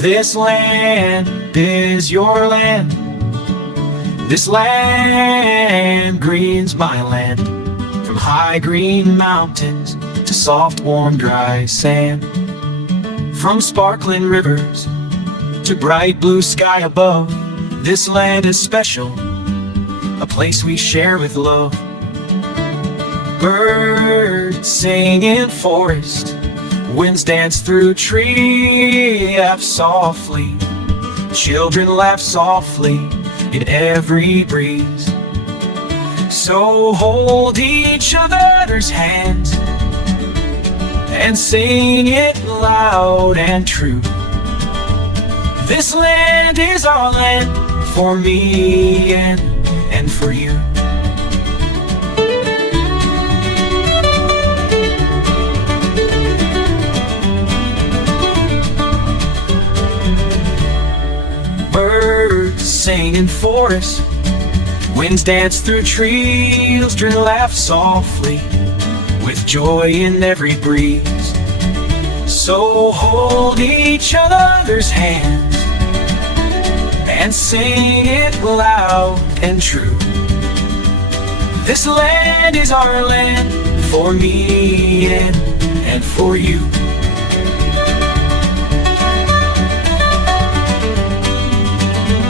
This land is your land. This land green's my land. From high green mountains to soft, warm, dry sand. From sparkling rivers to bright blue sky above. This land is special, a place we share with love. Birds sing in forest, winds dance through trees, laugh softly. Children laugh softly in every breeze. So hold each other's hands and sing it loud and true. This land is our land, for me and for you. Birds sing in forests, winds dance through trees, children laugh softly with joy in every breeze. So hold each other's hands and sing it loud and true. This land is our land, for me and for you.